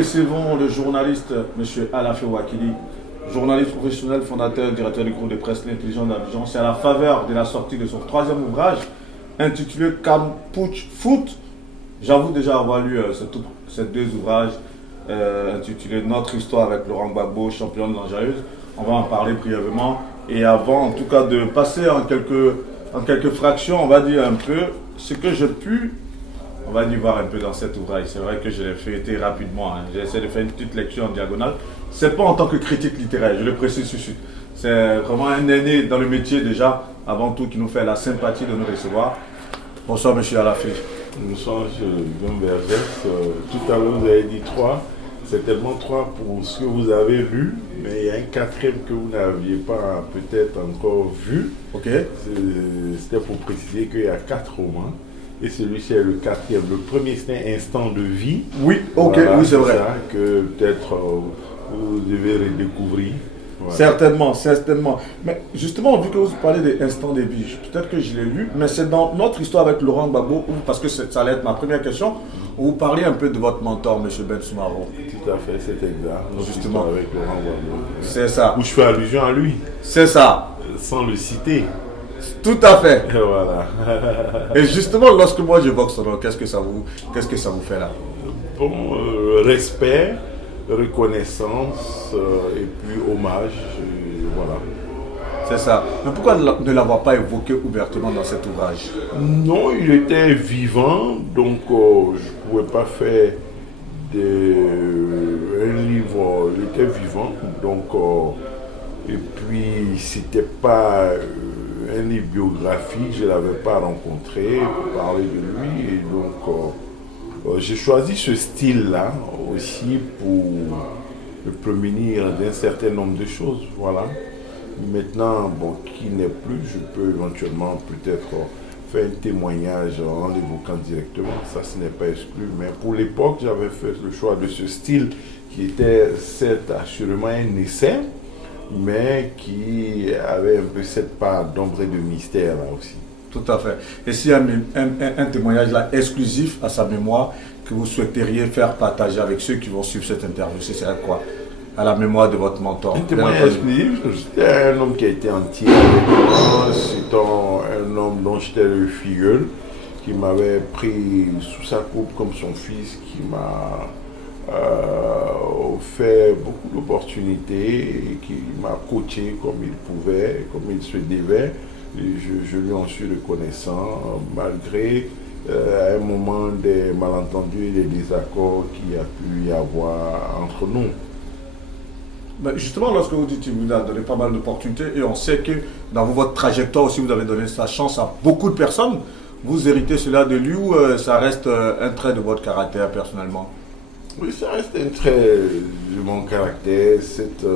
recevons le journaliste M. Alafé Ouakili, journaliste professionnel, fondateur, directeur du groupe de presse L'Intelligence d'Abidjan. C'est à la faveur de la sortie de son troisième ouvrage intitulé Kampuch Foot. J'avoue déjà avoir lu ces deux ouvrages intitulés Notre histoire avec Laurent Gbagbo, champion de dangereuse. On va en parler brièvement. Et avant, en tout cas, de passer en quelques fractions, on va dire un peu ce que j'ai pu, on va dire, voir un peu dans cet ouvrage. C'est vrai que je l'ai fait rapidement. J'ai essayé de faire une petite lecture en diagonale. C'est pas en tant que critique littéraire, je le précise tout de suite. C'est vraiment un aîné dans le métier déjà, avant tout, qui nous fait la sympathie de nous recevoir. Bonsoir, monsieur Alafé. Bonsoir, Guillaume Vergès. Tout à l'heure, vous avez dit 3. C'est tellement 3 pour ce que vous avez lu, mais il y a un quatrième que vous n'aviez pas peut-être encore vu. Ok. C'était pour préciser qu'il y a 4 romans. Et celui-ci est le quatrième. Le premier, c'était Instant de vie. Oui, ok, voilà, oui, c'est vrai. Ça, que peut-être vous devez redécouvrir. Voilà. Certainement, certainement. Mais justement, vu que vous parlez d'Instant de vie, peut-être que je l'ai lu, mais c'est dans notre histoire avec Laurent Gbagbo, parce que ça allait être ma première question, où vous parliez un peu de votre mentor, M. Ben Soumaro. Tout à fait, c'est exact. Notre Justement. histoire avec Laurent Gbagbo. C'est ça. Où je fais allusion à lui, C'est ça. sans le citer. Tout à fait. Et voilà. Et justement, lorsque moi j'évoque son nom, qu'est-ce que ça vous fait là? Bon, respect, reconnaissance et puis hommage, voilà. C'est ça. Mais pourquoi ne l'avoir pas évoqué ouvertement dans cet ouvrage? Non, il était vivant, donc je ne pouvais pas faire un livre, il était vivant, donc et puis c'était pas un livre biographique, je ne l'avais pas rencontré pour parler de lui, et donc j'ai choisi ce style-là aussi pour me prémunir d'un certain nombre de choses, voilà. Maintenant, bon, qui n'est plus, je peux éventuellement peut-être faire un témoignage en l'évoquant directement, ça ce n'est pas exclu, mais pour l'époque, j'avais fait le choix de ce style qui était certes assurément un essai, mais qui avait un peu cette part d'ombre et de mystère là aussi. Tout à fait. Et s'il y a un témoignage là exclusif à sa mémoire que vous souhaiteriez faire partager avec ceux qui vont suivre cette interview, ce serait quoi? À la mémoire de votre mentor. Un témoignage exclusif, c'était un homme qui a été entier avec moi, c'est un homme dont j'étais le filleul, qui m'avait pris sous sa coupe comme son fils, qui m'a offert beaucoup d'opportunités, et qui m'a coaché comme il pouvait, comme il se devait. Et je lui en suis reconnaissant, malgré à un moment des malentendus et des désaccords qu'il y a pu y avoir entre nous. Ben justement, lorsque vous dites qu'il vous a donné pas mal d'opportunités, et on sait que dans votre trajectoire aussi, vous avez donné sa chance à beaucoup de personnes, vous héritez cela de lui ou ça reste un trait de votre caractère personnellement? Oui, ça reste un trait de mon caractère, cette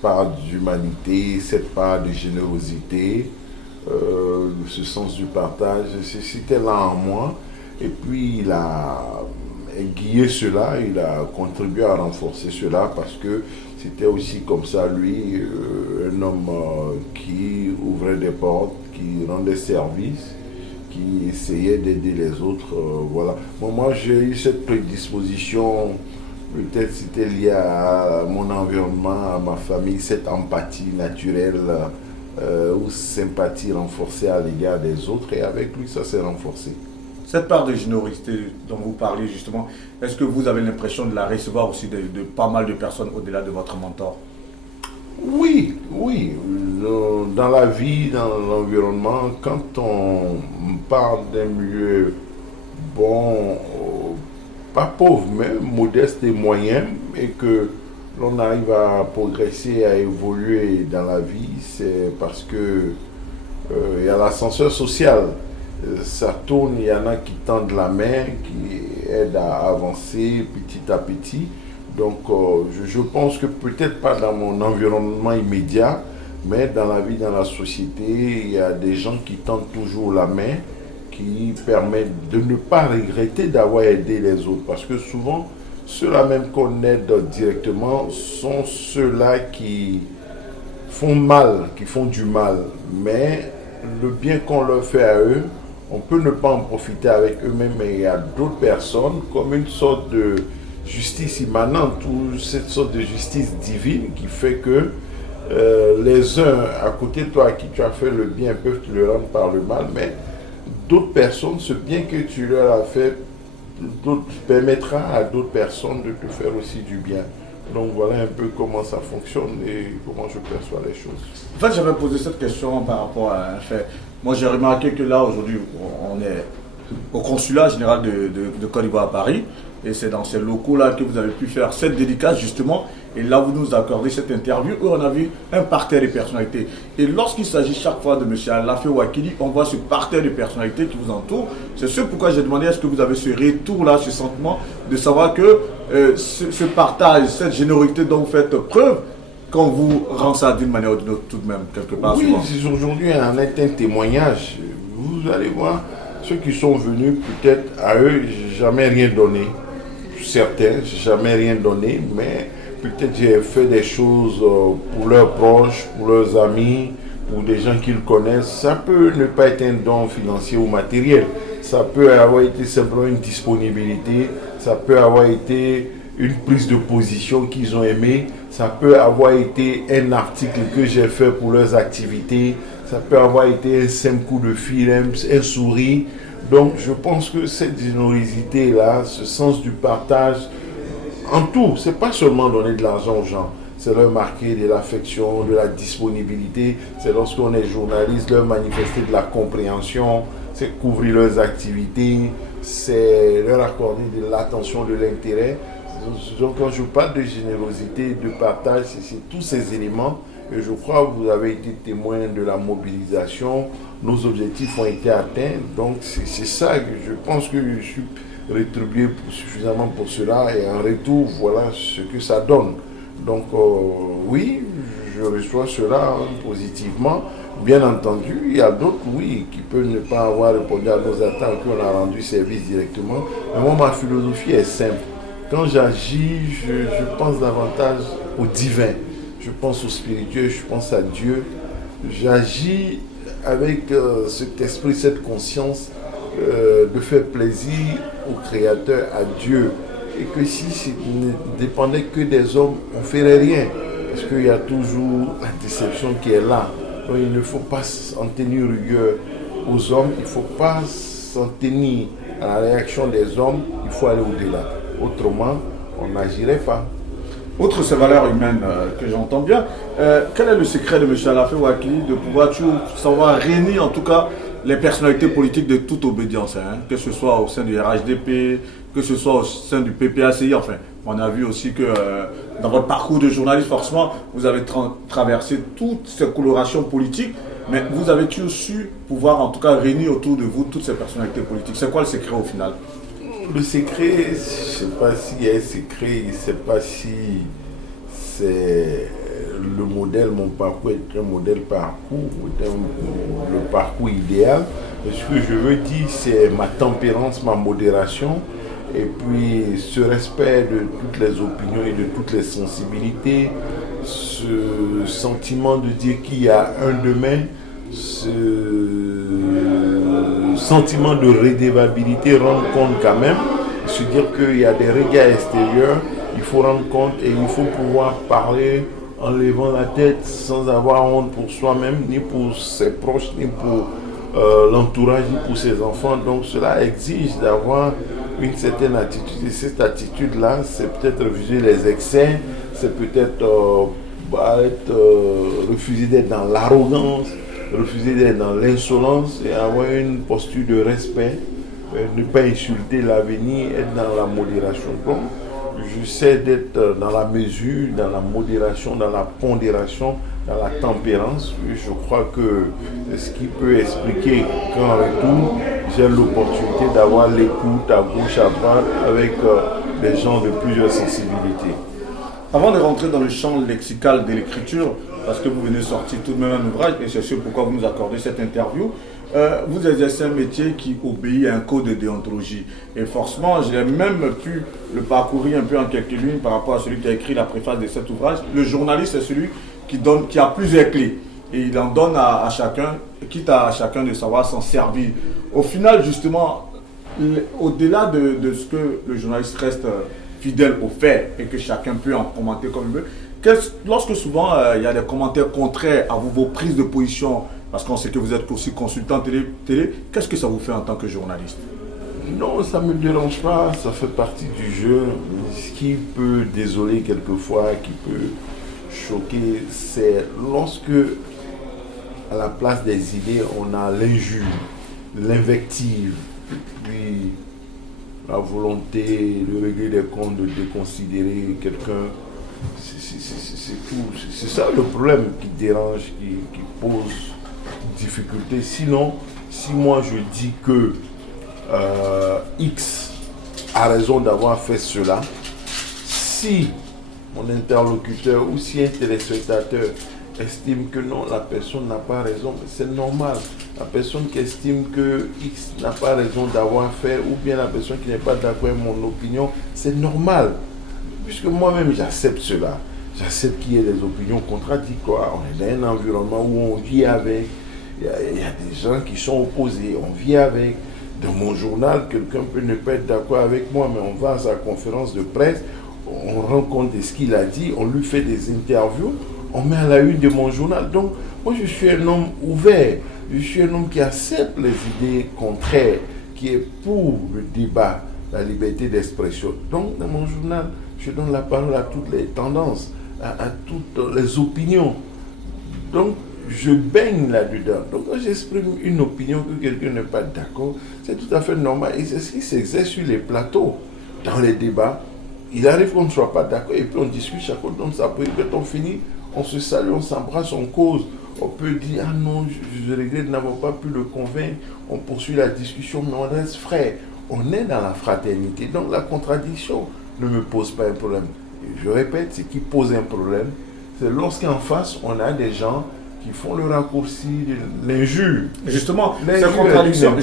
part d'humanité, cette part de générosité, ce sens du partage, c'était là en moi. Et puis il a aiguillé cela, il a contribué à renforcer cela parce que c'était aussi comme ça, lui, un homme qui ouvrait des portes, qui rendait service, qui essayait d'aider les autres. Voilà. Moi, j'ai eu cette prédisposition, peut-être c'était lié à mon environnement, à ma famille, cette empathie naturelle ou sympathie renforcée à l'égard des autres, et avec lui, ça s'est renforcé. Cette part de générosité dont vous parlez justement, est-ce que vous avez l'impression de la recevoir aussi de pas mal de personnes au-delà de votre mentor? Oui, oui. Dans la vie, dans l'environnement, quand on parle d'un milieu bon, pas pauvre, mais modeste et moyen, et que l'on arrive à progresser, à évoluer dans la vie, c'est parce que il y a l'ascenseur social. Ça tourne, il y en a qui tendent la main, qui aident à avancer petit à petit. Donc je pense que peut-être pas dans mon environnement immédiat, mais dans la vie, dans la société, il y a des gens qui tendent toujours la main, qui permettent de ne pas regretter d'avoir aidé les autres. Parce que souvent, ceux-là même qu'on aide directement sont ceux-là qui font mal, qui font du mal. Mais le bien qu'on leur fait à eux, on peut ne pas en profiter avec eux-mêmes, mais il y a d'autres personnes comme une sorte de justice immanente ou cette sorte de justice divine qui fait que les uns à côté de toi à qui tu as fait le bien peuvent te le rendre par le mal, mais d'autres personnes, ce bien que tu leur as fait permettra à d'autres personnes de te faire aussi du bien. Donc voilà un peu comment ça fonctionne et comment je perçois les choses. En fait, j'avais posé cette question par rapport à un fait. Moi, j'ai remarqué que là, aujourd'hui, on est au consulat général de Côte d'Ivoire à Paris. Et c'est dans ces locaux-là que vous avez pu faire cette dédicace, justement. Et là, vous nous accordez cette interview où on a vu un parterre de personnalités. Et lorsqu'il s'agit chaque fois de M. Alafé Ouakili, on voit ce parterre de personnalités qui vous entoure. C'est ce pourquoi j'ai demandé est-ce que vous avez ce retour-là, ce sentiment de savoir que ce partage, cette générosité dont vous faites preuve, qu'on vous rend ça d'une manière ou d'une autre tout de même, quelque part. Oui, aujourd'hui, en est un témoignage. Vous allez voir, ceux qui sont venus, peut-être à eux, jamais rien donné. Certains, jamais rien donné, mais peut-être j'ai fait des choses pour leurs proches, pour leurs amis, pour des gens qu'ils connaissent. Ça peut ne pas être un don financier ou matériel. Ça peut avoir été simplement une disponibilité. Ça peut avoir été une prise de position qu'ils ont aimé. Ça peut avoir été un article que j'ai fait pour leurs activités. Ça peut avoir été un simple coup de fil, un sourire. Donc je pense que cette générosité-là, ce sens du partage, en tout, c'est pas seulement donner de l'argent aux gens, c'est leur marquer de l'affection, de la disponibilité, c'est lorsqu'on est journaliste, leur manifester de la compréhension, c'est couvrir leurs activités, c'est leur accorder de l'attention, de l'intérêt. Donc quand je parle de générosité, de partage, c'est tous ces éléments. Et je crois que vous avez été témoin de la mobilisation. Nos objectifs ont été atteints. Donc c'est ça que je pense que je suis rétribué suffisamment pour cela. Et en retour, voilà ce que ça donne. Donc oui, je reçois cela positivement. Bien entendu, il y a d'autres, oui, qui peuvent ne pas avoir répondu à nos attentes, qu'on a rendu service directement. Mais moi, ma philosophie est simple. Quand j'agis, je pense davantage au divin. Je pense au spirituel, je pense à Dieu. J'agis avec cet esprit, cette conscience de faire plaisir au Créateur, à Dieu. Et que si ce ne dépendait que des hommes, on ne ferait rien. Parce qu'il y a toujours la déception qui est là. Donc il ne faut pas s'en tenir rigueur aux hommes, il ne faut pas s'en tenir à la réaction des hommes, il faut aller au-delà. Autrement, on n'agirait pas. Outre ces valeurs humaines que j'entends bien, quel est le secret de M. Alafé Ouakili de pouvoir toujours savoir réunir en tout cas les personnalités politiques de toute obédience, que ce soit au sein du RHDP, que ce soit au sein du PPACI, enfin, on a vu aussi que dans votre parcours de journaliste, forcément, vous avez traversé toutes ces colorations politiques, mais vous avez toujours su pouvoir en tout cas réunir autour de vous toutes ces personnalités politiques. C'est quoi le secret au final? Le secret, je ne sais pas s'il y a un secret, je ne sais pas si c'est le modèle, mon parcours est un modèle parcours, le parcours idéal. Mais ce que je veux dire, c'est ma tempérance, ma modération, et puis ce respect de toutes les opinions et de toutes les sensibilités, ce sentiment de dire qu'il y a un demain, ce sentiment de redevabilité, rendre compte quand même, se dire qu'il y a des regards extérieurs, il faut rendre compte et il faut pouvoir parler en levant la tête sans avoir honte pour soi-même, ni pour ses proches, ni pour l'entourage, ni pour ses enfants. Donc cela exige d'avoir une certaine attitude. Et cette attitude-là, c'est peut-être refuser les excès, c'est peut-être refuser d'être dans l'arrogance, refuser d'être dans l'insolence et avoir une posture de respect, ne pas insulter l'avenir, être dans la modération. Donc, j'essaie d'être dans la mesure, dans la modération, dans la pondération, dans la tempérance. Et je crois que c'est ce qui peut expliquer qu'en retour, j'ai l'opportunité d'avoir l'écoute à gauche, à droite, avec des gens de plusieurs sensibilités. Avant de rentrer dans le champ lexical de l'écriture, parce que vous venez sortir tout de même un ouvrage, et c'est sûr pourquoi vous nous accordez cette interview, vous exercez un métier qui obéit à un code de déontologie. Et forcément, j'ai même pu le parcourir un peu en quelques lignes par rapport à celui qui a écrit la préface de cet ouvrage. Le journaliste, c'est celui qui a plusieurs clés. Et il en donne à chacun, quitte à chacun de savoir s'en servir. Au final, justement, au-delà de ce que le journaliste reste fidèle aux faits et que chacun peut en commenter comme il veut. Lorsque souvent il y a des commentaires contraires à vos prises de position, parce qu'on sait que vous êtes aussi consultant télé, qu'est-ce que ça vous fait en tant que journaliste? Non, ça ne me dérange pas, ça fait partie du jeu. Ce qui peut désoler quelquefois, qui peut choquer, c'est lorsque, à la place des idées, on a l'injure, l'invective, puis la volonté, le regret des comptes de déconsidérer quelqu'un. C'est tout. C'est ça le problème qui dérange, qui pose difficulté. Sinon, si moi je dis que X a raison d'avoir fait cela, si mon interlocuteur ou si un téléspectateur estime que non, la personne n'a pas raison, c'est normal. La personne qui estime que X n'a pas raison d'avoir fait, ou bien la personne qui n'est pas d'accord avec mon opinion, c'est normal. Puisque moi-même j'accepte cela. J'accepte qu'il y ait des opinions contradictoires. On est dans un environnement où on vit avec. Il y a des gens qui sont opposés. On vit avec. Dans mon journal, quelqu'un peut ne pas être d'accord avec moi, mais on va à sa conférence de presse, on rend compte de ce qu'il a dit, on lui fait des interviews, on met à la une de mon journal. Donc, moi, je suis un homme ouvert. Je suis un homme qui accepte les idées contraires, qui est pour le débat, la liberté d'expression. Donc, dans mon journal, je donne la parole à toutes les tendances, à toutes les opinions. Donc, je baigne là-dedans. Donc, quand j'exprime une opinion que quelqu'un n'est pas d'accord, c'est tout à fait normal. Et c'est ce qui s'exerce sur les plateaux, dans les débats. Il arrive qu'on ne soit pas d'accord et puis on discute, chacun donne sa position. Quand on finit, on se salue, on s'embrasse, on cause. On peut dire, ah non, je regrette de n'avoir pas pu le convaincre. On poursuit la discussion, mais on reste frères. On est dans la fraternité. Donc, la contradiction ne me pose pas un problème. Je répète, ce qui pose un problème, c'est lorsqu'en face, on a des gens qui font le raccourci de l'injure. Justement, ces contradictions,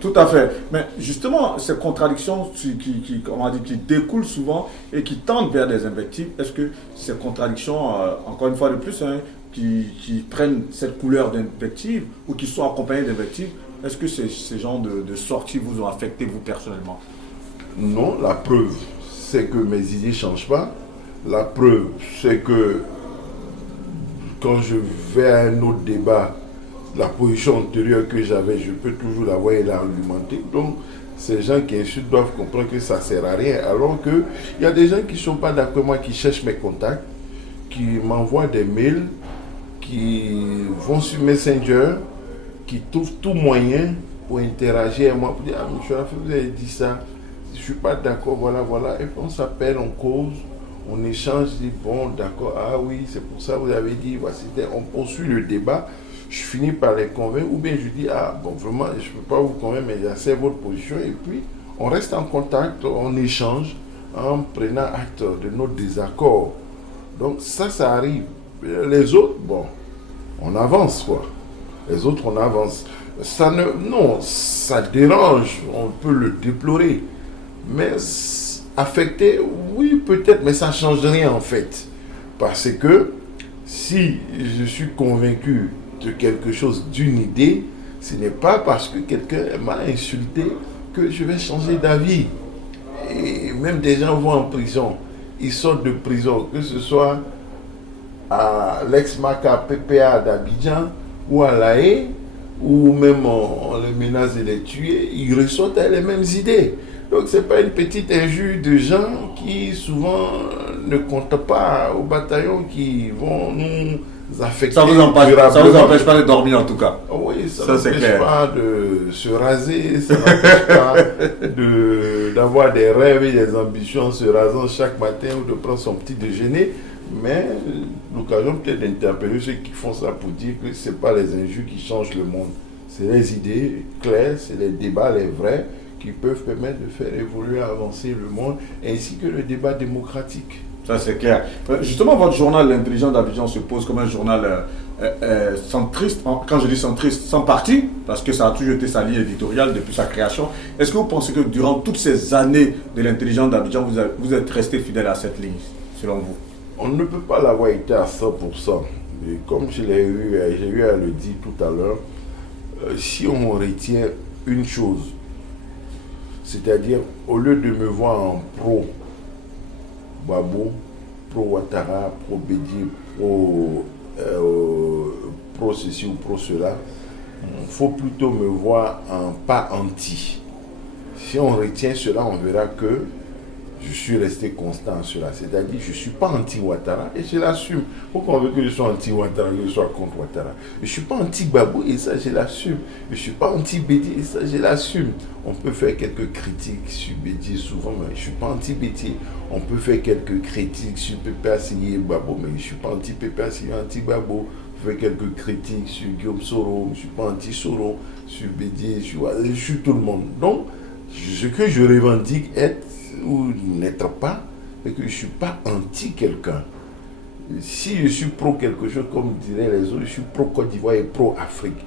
tout à fait. Mais justement, ces contradictions qui découlent souvent et qui tendent vers des invectives, est-ce que ces contradictions, encore une fois de plus, qui prennent cette couleur d'invective ou qui sont accompagnées d'invectives, est-ce que ces genres de sorties vous ont affecté vous personnellement? Non, la preuve, c'est que mes idées ne changent pas. La preuve, c'est que quand je vais à un autre débat, la position antérieure que j'avais, je peux toujours la voir et l'argumenter. Donc, ces gens qui insultent doivent comprendre que ça ne sert à rien. Alors qu'il y a des gens qui ne sont pas d'accord avec moi, qui cherchent mes contacts, qui m'envoient des mails, qui vont sur Messenger, qui trouvent tout moyen pour interagir avec moi, pour dire, ah, monsieur Rafi, vous avez dit ça, je ne suis pas d'accord, voilà. Et puis on s'appelle, on cause. On échange, dit bon, d'accord, ah oui, c'est pour ça que vous avez dit, voici, on poursuit le débat, je finis par les convaincre, ou bien je dis, ah bon, vraiment, je ne peux pas vous convaincre, mais j'accepte votre position, et puis on reste en contact, on échange, en prenant acte de notre désaccord. Donc ça arrive. Les autres, bon, on avance, quoi. Les autres, on avance. Ça dérange, on peut le déplorer, mais affecté, oui, peut-être, mais ça ne change rien en fait. Parce que si je suis convaincu de quelque chose, d'une idée, ce n'est pas parce que quelqu'un m'a insulté que je vais changer d'avis. Et même des gens vont en prison. Ils sortent de prison, que ce soit à l'ex-Maca PPA d'Abidjan ou à La Haye, ou même on les menace de les tuer, ils ressortent avec les mêmes idées. Donc ce n'est pas une petite injure de gens qui souvent ne comptent pas au bataillon, qui vont nous affecter. Ça vous empêche pas de dormir en tout cas. Oui, ça n'empêche pas de se raser, ça n'empêche pas d'avoir des rêves et des ambitions en se rasant chaque matin ou de prendre son petit déjeuner. Mais l'occasion peut-être d'interpeller ceux qui font ça pour dire que ce n'est pas les injures qui changent le monde. C'est les idées claires, c'est les débats, les vrais, qui peuvent permettre de faire évoluer, avancer le monde, ainsi que le débat démocratique. Ça, c'est clair. Justement, votre journal, L'Intelligent d'Abidjan, se pose comme un journal centriste. Quand je dis centriste, sans parti, parce que ça a toujours été sa ligne éditoriale depuis sa création. Est-ce que vous pensez que durant toutes ces années de L'Intelligent d'Abidjan, vous êtes resté fidèle à cette ligne, selon vous? On ne peut pas l'avoir été à 100%. Et comme j'ai eu à le dire tout à l'heure, si on retient une chose, c'est-à-dire, au lieu de me voir en pro Gbagbo, pro Ouattara, pro Bédié, pro ceci ou pro cela. Il faut plutôt me voir en pas anti. Si on retient cela, on verra que je suis resté constant sur cela. C'est-à-dire, je ne suis pas anti-Ouattara et je l'assume. Pourquoi on veut que je sois anti-Ouattara, que je sois contre Ouattara? Je ne suis pas anti-Gbagbo et ça, je l'assume. Je ne suis pas anti-Bédié et ça, je l'assume. On peut faire quelques critiques sur Bédié souvent, mais je ne suis pas anti-Bédié. On peut faire quelques critiques sur Pépé Assigné et Gbagbo, mais je ne suis pas anti-Pépé Assigné, anti-Gbagbo. Je fais quelques critiques sur Guillaume Soro, je ne suis pas anti-Soro, sur Bédié, je suis tout le monde. Donc, ce que je revendique être ou n'être pas, c'est que je ne suis pas anti quelqu'un. Si je suis pro quelque chose, comme diraient les autres, je suis pro Côte d'Ivoire et pro Afrique.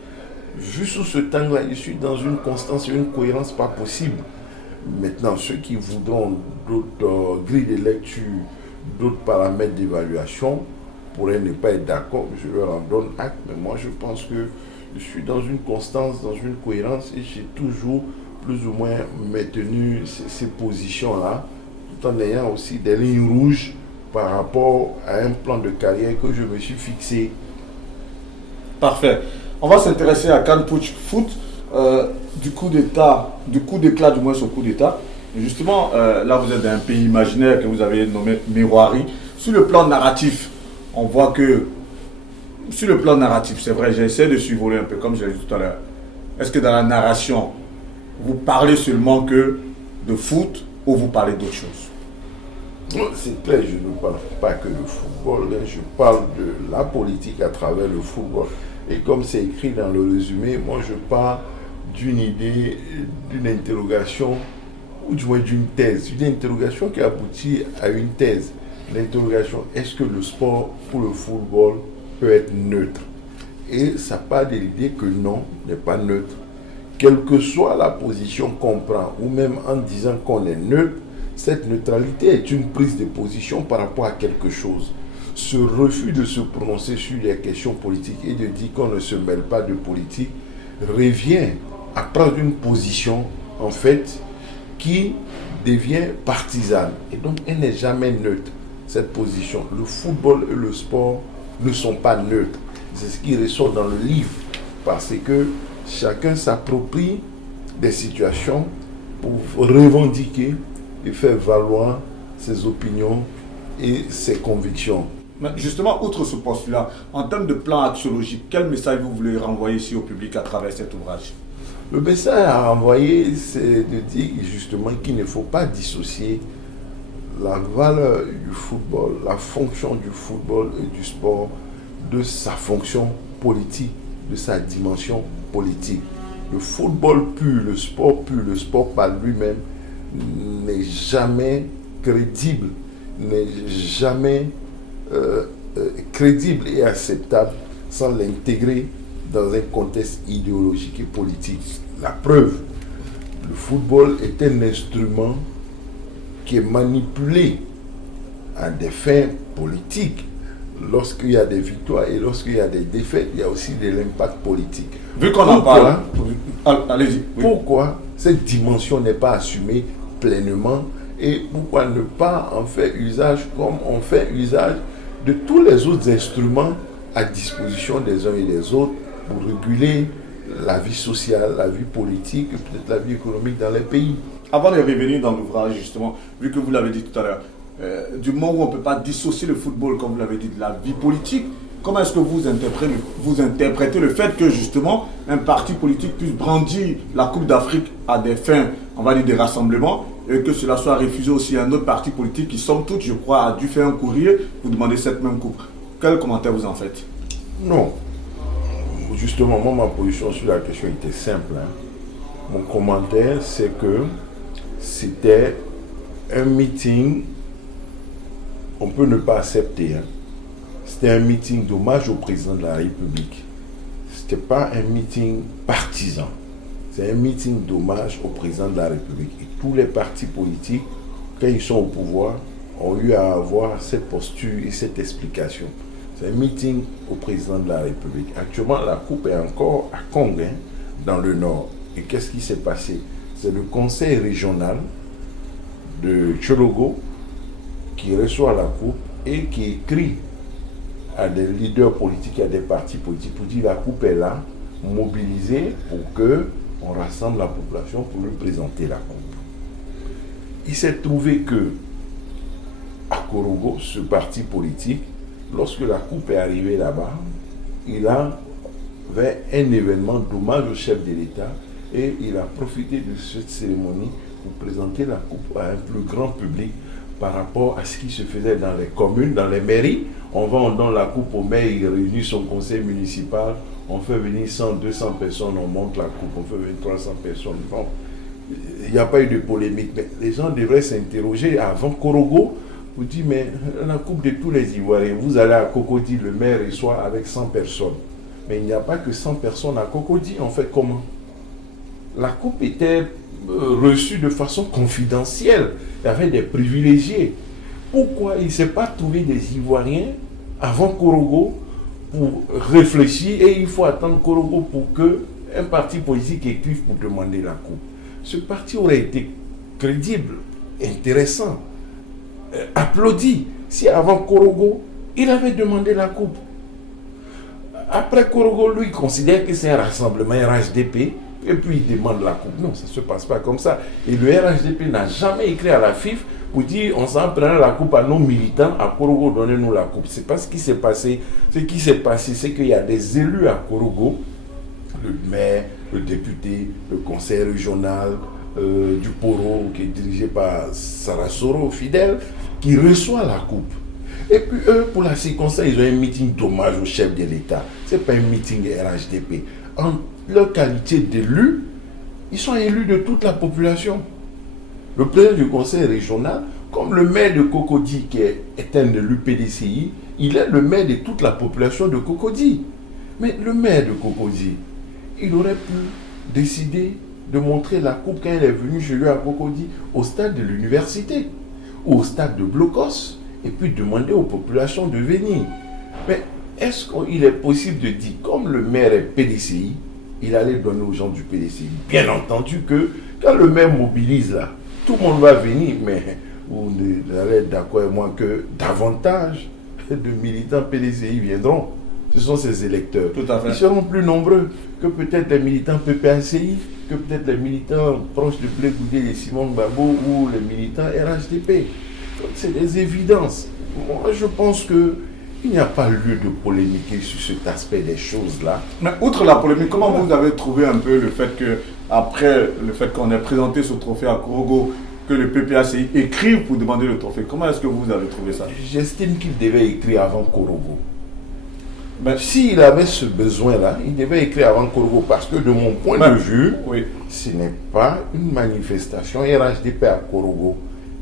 Juste sous ce temps-là, je suis dans une constance et une cohérence pas possible. Maintenant, ceux qui voudront d'autres grilles de lecture, d'autres paramètres d'évaluation, pourraient ne pas être d'accord, je leur en donne acte, mais moi je pense que je suis dans une constance, dans une cohérence et j'ai toujours plus ou moins maintenu ces positions-là, tout en ayant aussi des lignes rouges par rapport à un plan de carrière que je me suis fixé. Parfait. On va s'intéresser à Can Puch Foot, du coup d'éclat, du moins son coup d'état. Et justement, là vous êtes dans un pays imaginaire que vous avez nommé Miroiri. Sur le plan narratif, on voit que, sur le plan narratif, c'est vrai, j'essaie de survoler un peu comme je l'ai dit tout à l'heure. Est-ce que dans la narration, vous parlez seulement que de foot ou vous parlez d'autre chose? C'est clair, je ne parle pas que de football, je parle de la politique à travers le football. Et comme c'est écrit dans le résumé, moi je parle d'une idée, d'une interrogation, ou du moins d'une thèse, une interrogation qui aboutit à une thèse. L'interrogation, est-ce que le sport pour le football peut être neutre? Et ça part de l'idée que non, n'est pas neutre. Quelle que soit la position qu'on prend, ou même en disant qu'on est neutre, cette neutralité est une prise de position par rapport à quelque chose. Ce refus de se prononcer sur les questions politiques et de dire qu'on ne se mêle pas de politique revient à prendre une position, en fait, qui devient partisane. Et donc, elle n'est jamais neutre, cette position. Le football et le sport ne sont pas neutres. C'est ce qui ressort dans le livre, parce que chacun s'approprie des situations pour revendiquer et faire valoir ses opinions et ses convictions. Mais justement, outre ce postulat, en termes de plan axiologique, quel message vous voulez renvoyer ici au public à travers cet ouvrage? Le message à renvoyer, c'est de dire justement qu'il ne faut pas dissocier la valeur du football, la fonction du football et du sport de sa fonction politique, de sa dimension politique. Le football pur, le sport par lui-même n'est jamais crédible, n'est jamais crédible et acceptable sans l'intégrer dans un contexte idéologique et politique. La preuve, le football est un instrument qui est manipulé à des fins politiques. Lorsqu'il y a des victoires et lorsqu'il y a des défaites, il y a aussi de l'impact politique. Vu qu'on en parle, allez-y. Oui. Pourquoi cette dimension n'est pas assumée pleinement et pourquoi ne pas en faire usage comme on fait usage de tous les autres instruments à disposition des uns et des autres pour réguler la vie sociale, la vie politique et peut-être la vie économique dans les pays. Avant de revenir dans l'ouvrage, justement, vu que vous l'avez dit tout à l'heure, du moment où on ne peut pas dissocier le football, comme vous l'avez dit, de la vie politique, comment est-ce que vous interprétez le fait que justement un parti politique puisse brandir la Coupe d'Afrique à des fins, on va dire, des rassemblements, et que cela soit refusé aussi à un autre parti politique qui, somme toute, je crois, a dû faire un courrier pour demander cette même coupe? Quel commentaire vous en faites? Non. Justement, moi, ma position sur la question était simple. Mon commentaire, c'est que c'était un meeting, on peut ne pas accepter. C'était un meeting d'hommage au président de la République. Ce n'était pas un meeting partisan. C'est un meeting d'hommage au président de la République. Et tous les partis politiques, quand ils sont au pouvoir, ont eu à avoir cette posture et cette explication. C'est un meeting au président de la République. Actuellement, la coupe est encore à Kong, dans le nord. Et qu'est-ce qui s'est passé? C'est le conseil régional de Tchologo qui reçoit la coupe et qui écrit à des leaders politiques, à des partis politiques pour dire la coupe est là, mobilisée pour que on rassemble la population pour lui présenter la coupe. Il s'est trouvé que à Korogo, ce parti politique, lorsque la coupe est arrivée là-bas, il avait un événement d'hommage au chef de l'État et il a profité de cette cérémonie pour présenter la coupe à un plus grand public par rapport à ce qui se faisait dans les communes, dans les mairies. On va, on donne la coupe au maire, il réunit son conseil municipal, on fait venir 100, 200 personnes, on monte la coupe, on fait venir 300 personnes. Bon, il n'y a pas eu de polémique, mais les gens devraient s'interroger avant Korogo. Vous dites, mais la coupe de tous les Ivoiriens, vous allez à Cocody, le maire reçoit avec 100 personnes. Mais il n'y a pas que 100 personnes à Cocody, on fait comment? La coupe était reçue de façon confidentielle, il y avait des privilégiés. Pourquoi il ne s'est pas trouvé des Ivoiriens avant Korogo pour réfléchir et il faut attendre Korogo pour qu'un parti politique écrive pour demander la coupe? Ce parti aurait été crédible, intéressant, applaudi si avant Korogo, il avait demandé la coupe. Après Korogo, lui, il considère que c'est un rassemblement RHDP et puis il demande la coupe. Non, ça ne se passe pas comme ça. Et le RHDP n'a jamais écrit à la FIF pour dire on s'en prend la coupe à nos militants, à Korogo, donnez-nous la coupe. C'est pas ce qui s'est passé. Ce qui s'est passé, c'est qu'il y a des élus à Korogo, le maire, le député, le conseil régional du Poro, qui est dirigé par Sarasoro, fidèle, qui reçoit la coupe. Et puis eux, pour la circonstance, ils ont un meeting d'hommage au chef de l'État. Ce n'est pas un meeting RHDP. En leur qualité d'élus, ils sont élus de toute la population. Le président du conseil régional, comme le maire de Cocody, qui est un élu PDCI, il est le maire de toute la population de Cocody. Mais le maire de Cocody, il aurait pu décider de montrer la coupe quand il est venu chez lui à Cocody au stade de l'université ou au stade de Blocos et puis demander aux populations de venir. Mais est-ce qu'il est possible de dire, comme le maire est PDCI, il allait donner aux gens du PDCI? Bien entendu que quand le maire mobilise là, tout le monde va venir, mais vous allez être d'accord avec moi que davantage de militants PDCI viendront. Ce sont ces électeurs. Tout à fait. Ils seront plus nombreux que peut-être les militants PPACI, que peut-être les militants proches de Blé Goudé et Simon Gbagbo ou les militants RHDP. Donc c'est des évidences. Moi je pense qu'il n'y a pas lieu de polémiquer sur cet aspect des choses-là. Mais outre la polémique, comment vous avez trouvé un peu le fait que, après le fait qu'on ait présenté ce trophée à Korogo, que le PPACI écrive pour demander le trophée? Comment est-ce que vous avez trouvé ça? J'estime qu'il devait écrire avant Korogo. Mais s'il avait ce besoin-là, il devait écrire avant Korogo parce que de mon point de vue, oui, ce n'est pas une manifestation RHDP à Korogo.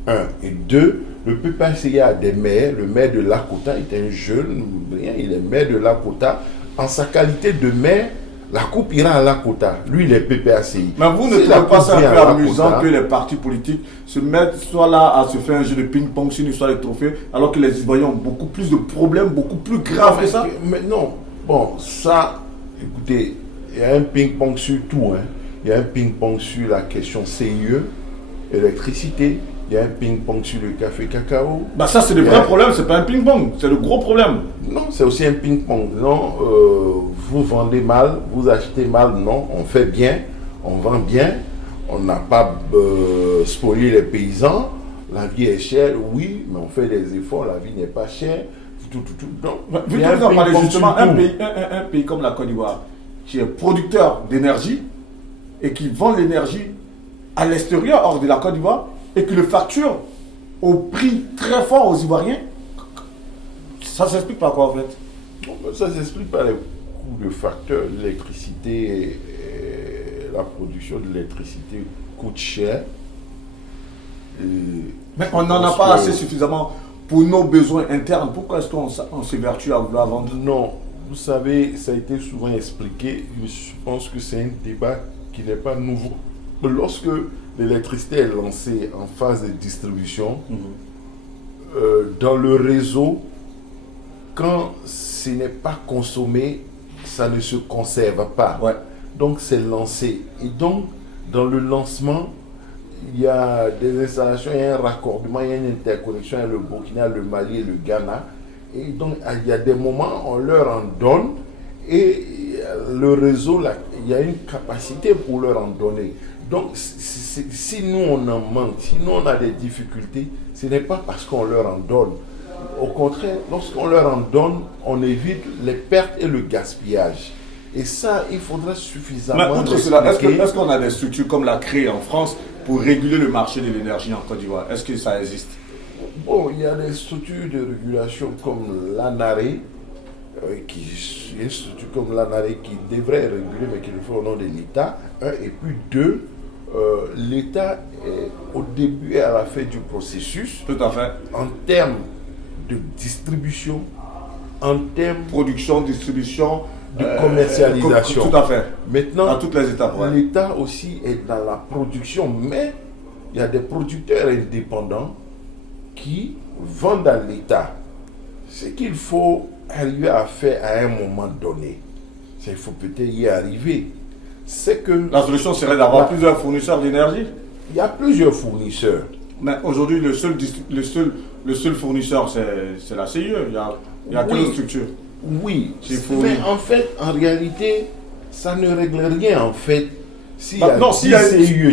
1. Et 2, le PPACI a des maires. Le maire de Lakota est un jeune, il est maire de Lakota. En sa qualité de maire, la coupe ira à Lakota. Lui, il est PPACI. Mais vous ne trouvez pas ça un peu amusant que les partis politiques se mettent soit là à se faire un jeu de ping-pong sur l'histoire des trophées, alors que les Ivoiriens ont beaucoup plus de problèmes, beaucoup plus graves que ça? Mais non, bon, ça, écoutez, il y a un ping-pong sur tout. Hein. Il y a un ping-pong sur la question CIE, électricité. Il y a un ping-pong sur le café cacao. Bah ça, c'est le vrai problème, c'est pas un ping-pong, c'est le gros problème. Non, c'est aussi un ping-pong. Non, vous vendez mal, vous achetez mal. Non, on fait bien, on vend bien. On n'a pas spolié les paysans. La vie est chère, oui, mais on fait des efforts, la vie n'est pas chère. Donc, vu que vous en parlez justement, un pays comme la Côte d'Ivoire, qui est producteur d'énergie et qui vend l'énergie à l'extérieur, hors de la Côte d'Ivoire, et qui le facture au prix très fort aux Ivoiriens, ça s'explique par quoi en fait? Ça s'explique par les coûts de facteurs. L'électricité, la production de l'électricité coûte cher. Mais on n'en a pas assez suffisamment pour nos besoins internes. Pourquoi est-ce qu'on s'évertue à vouloir vendre? Non, vous savez, ça a été souvent expliqué. Je pense que c'est un débat qui n'est pas nouveau. Lorsque l'électricité est lancée en phase de distribution, dans le réseau, quand ce n'est pas consommé, ça ne se conserve pas. Ouais. Donc c'est lancé. Et donc, dans le lancement, il y a des installations, il y a un raccordement, il y a une interconnexion avec le Burkina, le Mali et le Ghana. Et donc, il y a des moments, on leur en donne et le réseau, là, il y a une capacité pour leur en donner. Donc, si nous on en manque, si nous on a des difficultés, ce n'est pas parce qu'on leur en donne. Au contraire, lorsqu'on leur en donne, on évite les pertes et le gaspillage. Et ça, il faudra suffisamment. Mais outre cela, est-ce qu'on a des structures comme la CRE en France pour réguler le marché de l'énergie en Côte d'Ivoire? Est-ce que ça existe? Bon, il y a des structures de régulation comme l'ANARE, qui est une structure comme l'ANARE qui devrait réguler, mais qui le fait au nom de l'État. Un, et puis deux, l'État est au début et à la fin du processus. Tout à fait. En termes de distribution, en termes production, distribution, de commercialisation. Tout à fait. Maintenant, à toutes les étapes. Ouais. L'État aussi est dans la production, mais il y a des producteurs indépendants qui vendent à l'État. Ce qu'il faut arriver à faire à un moment donné, c'est qu'il faut peut-être y arriver. C'est que la solution serait d'avoir plusieurs fournisseurs d'énergie. Il y a plusieurs fournisseurs. Mais aujourd'hui, le seul fournisseur, c'est la CIE. Il y a deux structures. Oui, mais en fait, en réalité, ça ne règle rien en fait. S'il y a 10 CIE,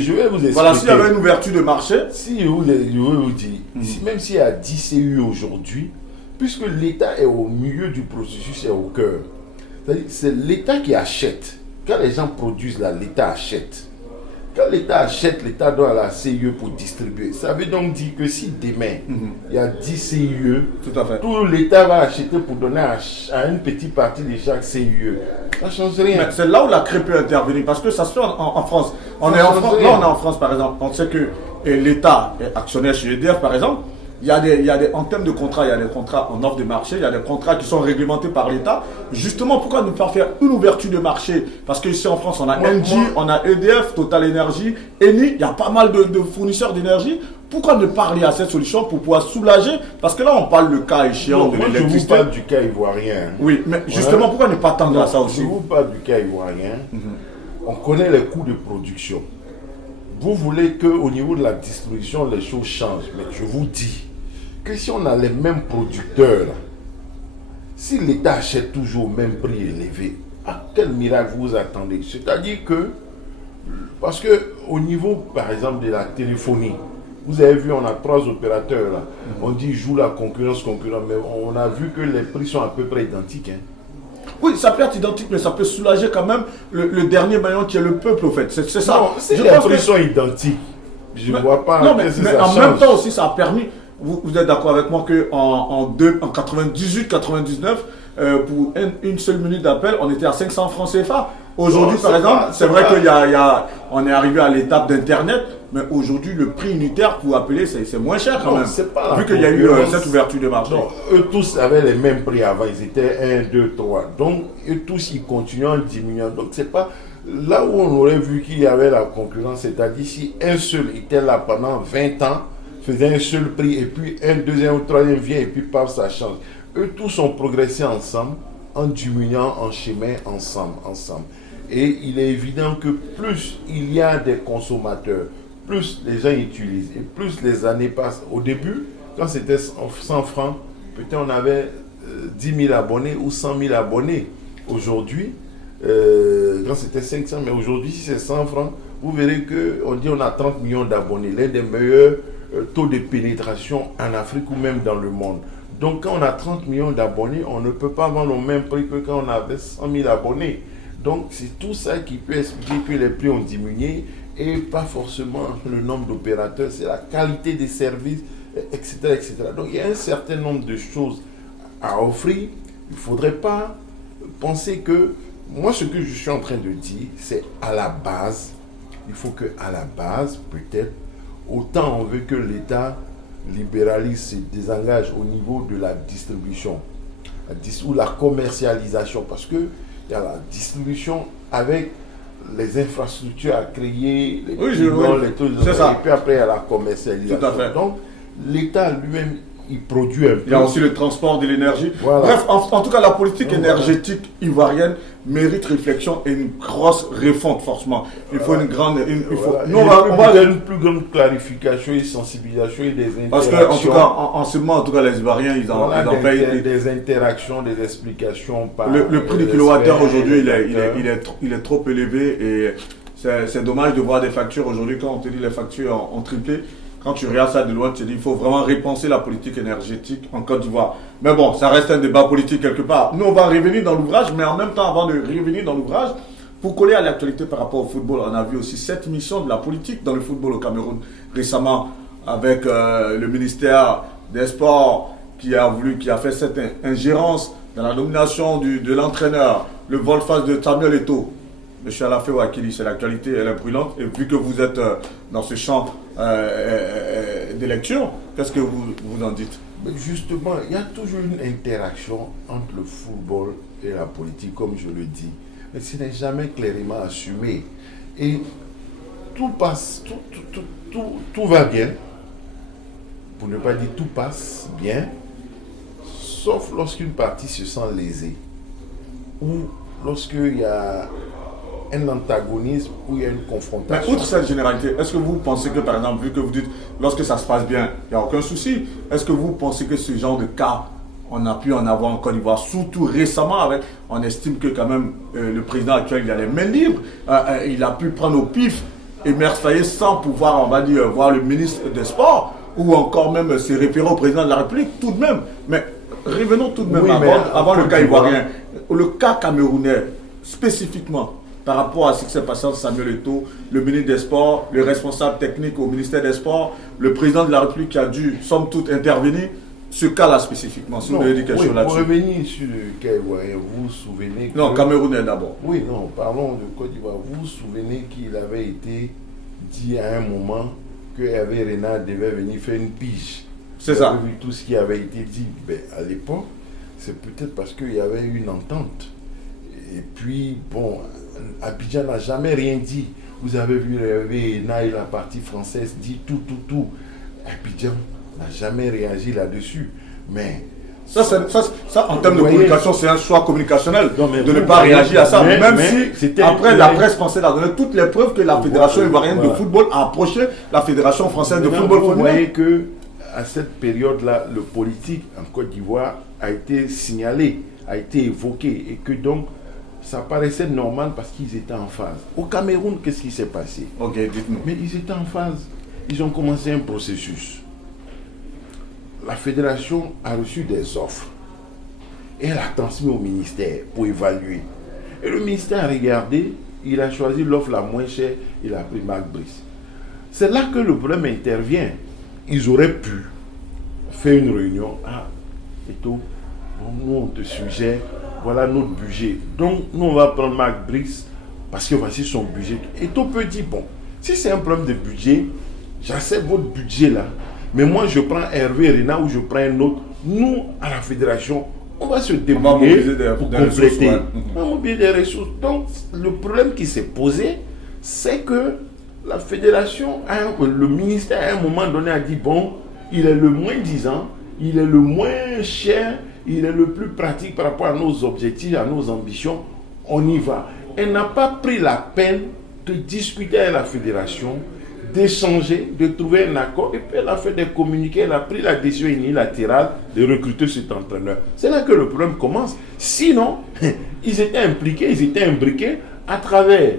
je vais vous expliquer. Voilà, s'il y avait une ouverture de marché. Si je vais vous dire, même s'il y a 10 CIE aujourd'hui, puisque l'État est au milieu du processus et au cœur, c'est l'État qui achète. Quand les gens produisent là, l'État achète. Quand l'État achète, l'État doit à la CIE pour distribuer. Ça veut donc dire que si demain, il y a 10 CIE, tout l'État va acheter pour donner à une petite partie de chaque CIE. Ça ne change rien. Mais c'est là où la CRE peut intervenir, parce que ça se fait en France. On est en France, par exemple. On sait que l'État est actionnaire chez EDF, par exemple. Il y a des, en termes de contrats, il y a des contrats en offre de marché, il y a des contrats qui sont réglementés par l'État. Justement, pourquoi ne pas faire une ouverture de marché? Parce qu'ici en France, on a Engie, on a EDF, Total Energy, Eni, il y a pas mal de fournisseurs d'énergie. Pourquoi ne pas aller à cette solution pour pouvoir soulager? Parce que là, on parle le cas échéant de l'électricité. Je vous parle du cas ivoirien. Oui, mais justement, pourquoi ne pas tendre à ça aussi? Je vous parle du cas ivoirien. On connaît les coûts de production. Vous voulez qu'au niveau de la distribution, les choses changent. Mais je vous dis que si on a les mêmes producteurs, si l'État achète toujours au même prix élevé, à quel miracle vous attendez? C'est-à-dire que, parce que au niveau, par exemple, de la téléphonie, vous avez vu, on a 3 opérateurs là. On dit joue la concurrence, mais on a vu que les prix sont à peu près identiques. Hein. Oui, ça peut être identique, mais ça peut soulager quand même le dernier maillon qui est le peuple, au fait. C'est ça. Non, si les prix sont identiques, je ne vois pas. Non, mais en même temps aussi, ça a permis. Vous êtes d'accord avec moi qu'en 98-99, pour une seule minute d'appel, on était à 500 francs CFA. Aujourd'hui, par exemple, c'est vrai qu'on est arrivé à l'étape d'Internet, mais aujourd'hui, le prix unitaire pour appeler, c'est moins cher quand même. Vu qu'il y a eu cette ouverture de marché. Non, eux tous avaient les mêmes prix avant. Ils étaient 1, 2, 3. Donc, eux tous, ils continuent en diminuant. Donc, c'est pas là où on aurait vu qu'il y avait la concurrence. C'est-à-dire, si un seul était là pendant 20 ans, faisait un seul prix, et puis un deuxième ou troisième vient, et puis paf, ça change. Eux tous ont progressé ensemble, en diminuant en chemin ensemble. Et il est évident que plus il y a des consommateurs, plus les gens utilisent, et plus les années passent. Au début, quand c'était 100 francs, peut-être on avait 10 000 abonnés ou 100 000 abonnés. Aujourd'hui, quand c'était 500, mais aujourd'hui, si c'est 100 francs, vous verrez qu'on dit on a 30 millions d'abonnés, l'un des meilleurs taux de pénétration en Afrique ou même dans le monde. Donc quand on a 30 millions d'abonnés, on ne peut pas vendre au même prix que quand on avait 100 000 abonnés. Donc c'est tout ça qui peut expliquer que les prix ont diminué et pas forcément le nombre d'opérateurs, c'est la qualité des services, etc., etc. Donc il y a un certain nombre de choses à offrir. Il ne faudrait pas penser que... Moi, ce que je suis en train de dire, c'est à la base, il faut qu'à la base, peut-être, autant on veut que l'État libéralise, se désengage au niveau de la distribution ou la commercialisation, parce que il y a la distribution avec les infrastructures à créer, les trucs, et puis après il y a la commercialisation. Tout à fait. Donc l'État lui-même, il produit un peu. Il y a aussi le transport de l'énergie. Voilà. Bref, en tout cas, la politique énergétique ivoirienne mérite réflexion et une grosse refonte, forcément. Il faut une grande... Nous, on va une plus grande clarification et sensibilisation et des interactions. Parce qu'en tout cas, en ce moment, en tout cas, les Ivoiriens, ils en payent. Des interactions, des explications. Par le prix du kilowattheure aujourd'hui, il est trop élevé et c'est dommage de voir des factures aujourd'hui. Quand on te dit les factures ont triplé, quand tu regardes ça de loin, tu te dis qu'il faut vraiment repenser la politique énergétique en Côte d'Ivoire. Mais bon, ça reste un débat politique quelque part. Nous, on va revenir dans l'ouvrage, mais en même temps, avant de revenir dans l'ouvrage, pour coller à l'actualité par rapport au football, on a vu aussi cette mission de la politique dans le football au Cameroun récemment avec le ministère des Sports qui a fait cette ingérence dans la nomination de l'entraîneur, le volte-face de Samuel Eto'o. Monsieur Alafé Ouakili, c'est l'actualité, elle est brûlante. Et vu que vous êtes dans ce champ de lecture, qu'est-ce que vous en dites? Mais justement, il y a toujours une interaction entre le football et la politique, comme je le dis. Mais ce n'est jamais clairement assumé. Et tout passe, tout va bien, pour ne pas dire tout passe bien, sauf lorsqu'une partie se sent lésée. Ou lorsqu'il y a un antagonisme ou il y a une confrontation. Mais outre cette généralité, est-ce que vous pensez que, par exemple, vu que vous dites, lorsque ça se passe bien, il n'y a aucun souci, est-ce que vous pensez que ce genre de cas, on a pu en avoir en Côte d'Ivoire, surtout récemment, on estime que quand même le président actuel, il a les mains libres, il a pu prendre au pif Emer Faye sans pouvoir, on va dire, voir le ministre des Sports, ou encore même se référer au président de la République, tout de même. Mais revenons tout de même avant le cas ivoirien. Le cas camerounais, spécifiquement, par rapport à ce qui s'est passé entre Samuel Eto'o, le ministre des Sports, le responsable technique au ministère des Sports, le président de la République qui a dû, somme toute, intervenir, ce cas-là spécifiquement, si vous avez dit quelque chose là-dessus. Pour revenir sur le cas ivoirien, vous vous souvenez que... Non, Camerounais d'abord. Oui, non, parlons de Côte d'Ivoire. Vous vous souvenez qu'il avait été dit à un moment que Hervé Renard devait venir faire une pige. C'est ça. Vu tout ce qui avait été dit à l'époque, c'est peut-être parce qu'il y avait eu une entente. Et puis, bon, Abidjan n'a jamais rien dit. Vous avez vu Hervé Renard et la partie française dit tout. Abidjan n'a jamais réagi là-dessus. Mais ça, en termes de communication, c'est un choix communicationnel de ne pas voyez, réagir à ça. Même si, après, la presse française a donné toutes les preuves que la Fédération ivoirienne de football a approché la Fédération française de football. Vous voyez qu'à cette période-là, le politique en Côte d'Ivoire a été signalé, a été évoqué, et que donc, ça paraissait normal parce qu'ils étaient en phase. Au Cameroun, qu'est-ce qui s'est passé? Ok, dites-nous. Mais ils étaient en phase. Ils ont commencé un processus. La fédération a reçu des offres. Et elle a transmis au ministère pour évaluer. Et le ministère a regardé, il a choisi l'offre la moins chère, il a pris Marc Brice. C'est là que le problème intervient. Ils auraient pu faire une réunion. Ah, et tout, bon, nous on te suggère, voilà notre budget. Donc nous on va prendre Marc Brice parce que voici son budget. Et tout peut dire, bon, si c'est un problème de budget, j'accepte votre budget là. Mais moi, je prends Hervé Renard ou je prends un autre. Nous, à la fédération, on va se débrouiller pour compléter. On va mobiliser des ressources. Donc, le problème qui s'est posé, c'est que la fédération, le ministère, à un moment donné, a dit, bon, il est le moins disant, il est le moins cher, il est le plus pratique par rapport à nos objectifs, à nos ambitions, on y va. Elle n'a pas pris la peine de discuter avec la fédération, d'échanger, de trouver un accord, et puis elle a fait des communiqués, elle a pris la décision unilatérale de recruter cet entraîneur. C'est là que le problème commence. Sinon, ils étaient impliqués, ils étaient imbriqués à travers,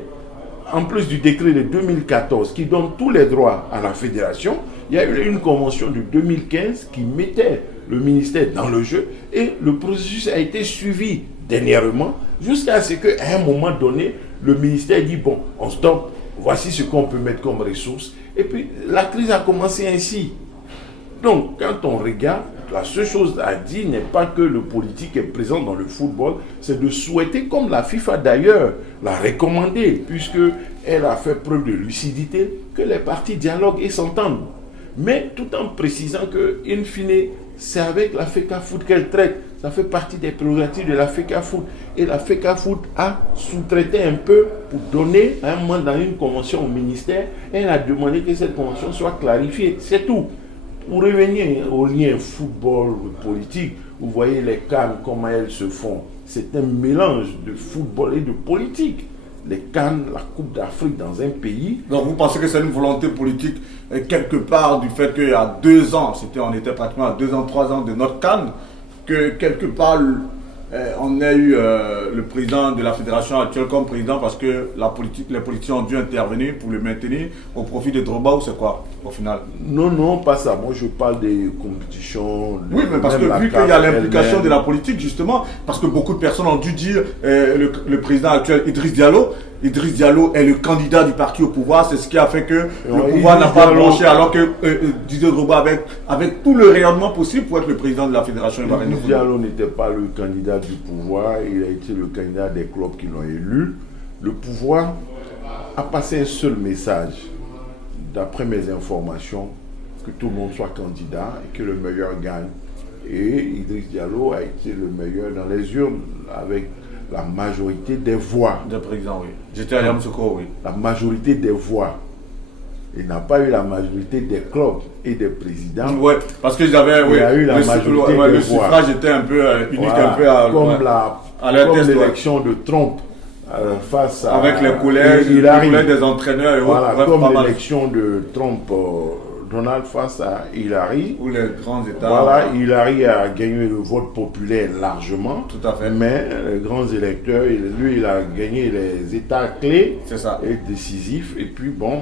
en plus du décret de 2014 qui donne tous les droits à la fédération, il y a eu une convention de 2015 qui mettait le ministère dans le jeu, et le processus a été suivi dernièrement jusqu'à ce qu'à un moment donné, le ministère dit, bon, on stoppe. Voici ce qu'on peut mettre comme ressources. Et puis, la crise a commencé ainsi. Donc, quand on regarde, la seule chose à dire n'est pas que le politique est présent dans le football, c'est de souhaiter, comme la FIFA d'ailleurs l'a recommandé, puisqu'elle a fait preuve de lucidité, que les parties dialoguent et s'entendent. Mais tout en précisant que, in fine, c'est avec la FECAFOOT qu'elle traite. Ça fait partie des prérogatives de la FECAFOOT. Et la FECAFOOT a sous-traité un peu pour donner à un moment dans une convention au ministère. Et elle a demandé que cette convention soit clarifiée. C'est tout. Pour revenir au lien football-politique, vous voyez les CAN, comment elles se font. C'est un mélange de football et de politique. Les CAN, la Coupe d'Afrique dans un pays. Donc vous pensez que c'est une volonté politique quelque part du fait qu'il y a 2 ans, on était pratiquement à 2 ans, 3 ans de notre CAN, que quelque part on a eu le président de la fédération actuelle comme président parce que les politiciens ont dû intervenir pour le maintenir au profit de Drogba ou c'est quoi au final? Non, pas ça. Moi je parle des compétitions. Oui, mais parce que vu qu'il y a l'implication de la politique justement, parce que beaucoup de personnes ont dû dire le président actuel Idriss Diallo est le candidat du parti au pouvoir, c'est ce qui a fait que le pouvoir n'a pas branché alors que Didier Drogba avec tout le rayonnement possible pour être le président de la fédération ivoirienne de football. Diallo n'était pas le candidat du pouvoir, il a été le candidat des clubs qui l'ont élu. Le pouvoir a passé un seul message, d'après mes informations, que tout le monde soit candidat et que le meilleur gagne. Et Idriss Diallo a été le meilleur dans les urnes avec la majorité des voix. De président, oui. J'étais à Yamoussoukro, oui. La majorité des voix. Il n'a pas eu la majorité des clubs et des présidents. Oui, parce que j'avais. Il a eu la majorité des voix. Le suffrage était un peu unique, voilà, un peu à. Comme l'élection de Trump face à. Avec les collèges des entraîneurs et voilà, autres. Comme l'élection de Trump. Donald face à Hillary. Ou les grands États. Voilà, Hillary a gagné le vote populaire largement. Tout à fait. Mais les grands électeurs, lui, il a gagné les États clés et décisifs. Et puis, bon,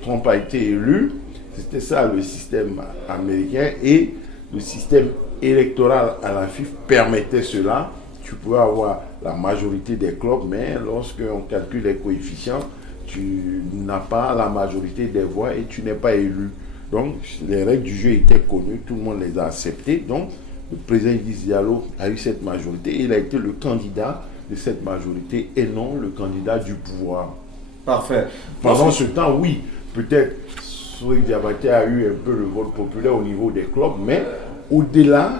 Trump a été élu. C'était ça le système américain. Et le système électoral à la FIFA permettait cela. Tu pouvais avoir la majorité des clubs, mais lorsqu'on calcule les coefficients, tu n'as pas la majorité des voix et tu n'es pas élu. Donc, les règles du jeu étaient connues, tout le monde les a acceptées. Donc, le président Idriss Diallo a eu cette majorité et il a été le candidat de cette majorité et non le candidat du pouvoir. Parfait. Pendant ce temps, oui, peut-être Souri Diabaté a eu un peu le vote populaire au niveau des clubs, mais au-delà,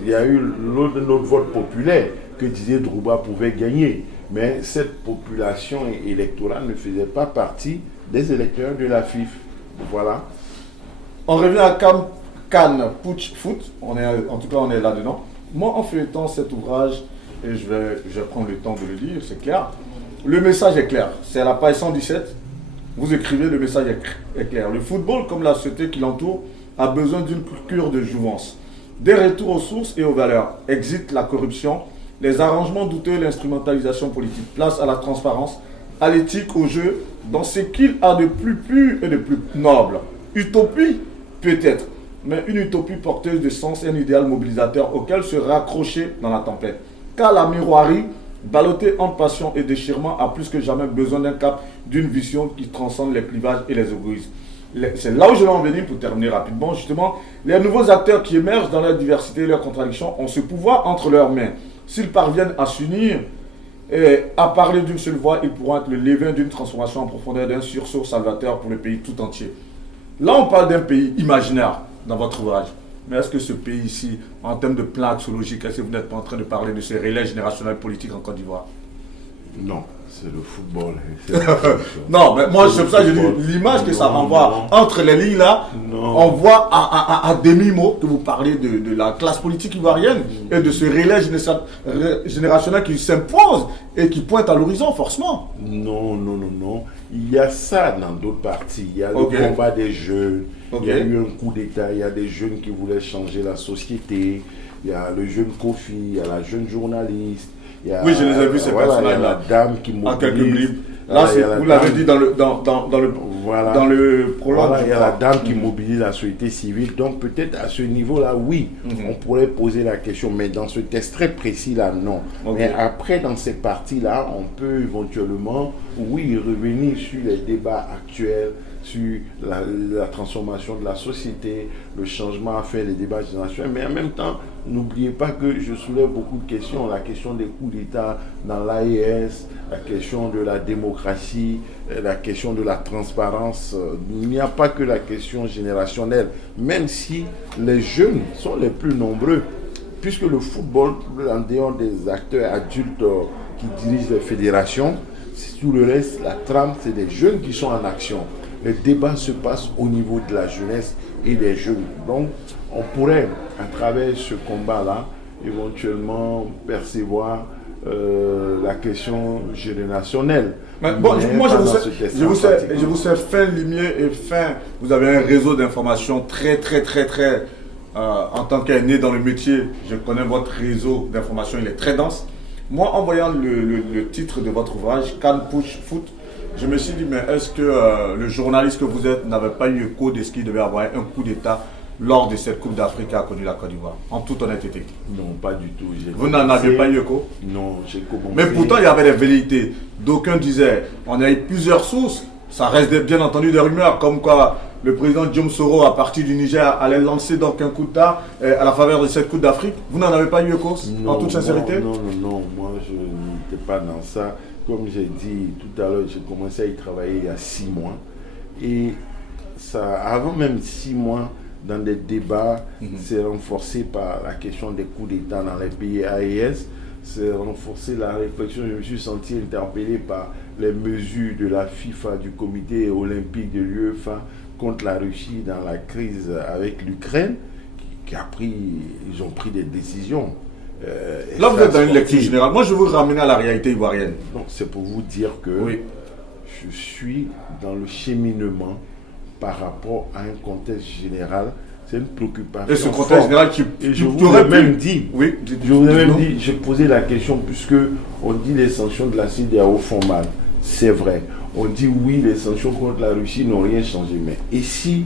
il y a eu l'autre vote populaire que Didier Drogba pouvait gagner. Mais cette population électorale ne faisait pas partie des électeurs de la FIFA. Voilà. On revient à CAN Putsch Foot, en tout cas on est là-dedans. Moi en feuilletant cet ouvrage, et je vais prendre le temps de le lire, c'est clair. Le message est clair, c'est à la page 117, vous écrivez le message est clair. Le football comme la société qui l'entoure a besoin d'une cure de jouvence. Des retours aux sources et aux valeurs, exit la corruption, les arrangements douteux, l'instrumentalisation politique, place à la transparence, à l'éthique, au jeu, dans ce qu'il a de plus pur et de plus noble. Utopie peut-être, mais une utopie porteuse de sens et un idéal mobilisateur auquel se raccrocher dans la tempête. Car la miroirie, ballottée entre passion et déchirement, a plus que jamais besoin d'un cap, d'une vision qui transcende les clivages et les égoïsmes. C'est là où je vais en venir pour terminer rapidement. Justement, les nouveaux acteurs qui émergent dans leur diversité et leurs contradictions ont ce pouvoir entre leurs mains. S'ils parviennent à s'unir et à parler d'une seule voix, ils pourront être le levain d'une transformation en profondeur, d'un sursaut salvateur pour le pays tout entier. Là, on parle d'un pays imaginaire dans votre ouvrage. Mais est-ce que ce pays ici, en termes de plan axiologique, est-ce que vous n'êtes pas en train de parler de ce relais générationnel politique en Côte d'Ivoire? Non, c'est le football. Non, mais moi, c'est pour ça que je dis l'image que ça renvoie entre les lignes là, on voit à demi-mot que vous parlez de la classe politique ivoirienne et de ce relais générationnel qui s'impose et qui pointe à l'horizon, forcément. Non. Il y a ça dans d'autres parties. Il y a le combat des jeunes. Il y a eu un coup d'État. Il y a des jeunes qui voulaient changer la société. Il y a le jeune Kofi. Il y a la jeune journaliste. Oui, je les ai vus, ces personnages-là. Il y a la dame qui mobilise. En quelques bribes. Là, vous l'avez dit dans le prologue. Voilà, il y a la dame qui mobilise la société civile. Donc, peut-être à ce niveau-là, oui, on pourrait poser la question. Mais dans ce test très précis-là, non. Mais après, dans ces parties-là, on peut éventuellement, oui, revenir sur les débats actuels, sur la transformation de la société, le changement à faire, les débats générationnels. Mais en même temps, n'oubliez pas que je soulève beaucoup de questions. La question des coups d'État dans l'AES, la question de la démocratie, la question de la transparence. Il n'y a pas que la question générationnelle, même si les jeunes sont les plus nombreux, puisque le football, en dehors des acteurs adultes qui dirigent les fédérations, tout le reste, la trame, c'est des jeunes qui sont en action. le débat se passe au niveau de la jeunesse et des jeunes. Donc, on pourrait, à travers ce combat-là, éventuellement percevoir la question générationnelle. Bon, moi, je vous sais fin limier et fin. Vous avez un réseau d'information très, en tant qu'aîné dans le métier, je connais votre réseau d'information, il est très dense. Moi, en voyant le titre de votre ouvrage, Can Push Foot, je me suis dit, mais est-ce que le journaliste que vous êtes n'avait pas eu écho de ce qu'il devait avoir un coup d'État lors de cette Coupe d'Afrique qu'a connue la Côte d'Ivoire, en toute honnêteté? Non, pas du tout. Vous n'en avez pas eu écho? Non, j'ai commencé. Mais pourtant, il y avait des velléités. D'aucuns disaient, on a eu plusieurs sources, ça reste bien entendu des rumeurs, comme quoi le président Diom Soro, à partir du Niger, allait lancer donc un coup d'État à la faveur de cette Coupe d'Afrique. Vous n'en avez pas eu écho, en toute sincérité? Non, moi je n'étais pas dans ça. Comme j'ai dit tout à l'heure, j'ai commencé à y travailler il y a 6 mois. Et ça, avant même 6 mois, dans des débats, c'est renforcé par la question des coups d'État dans les pays AES. C'est renforcé la réflexion. Je me suis senti interpellé par les mesures de la FIFA, du comité olympique de l'UEFA contre la Russie dans la crise avec l'Ukraine, ils ont pris des décisions. Là, vous êtes dans une lecture générale. Moi, je veux vous ramener à la réalité ivoirienne. Donc, c'est pour vous dire que je suis dans le cheminement par rapport à un contexte général. C'est une préoccupation. Et ce contexte général je vous ai même dit, j'ai posé la question, puisque on dit les sanctions de la CEDEAO font mal. C'est vrai. On dit oui, les sanctions contre la Russie n'ont rien changé. Mais et si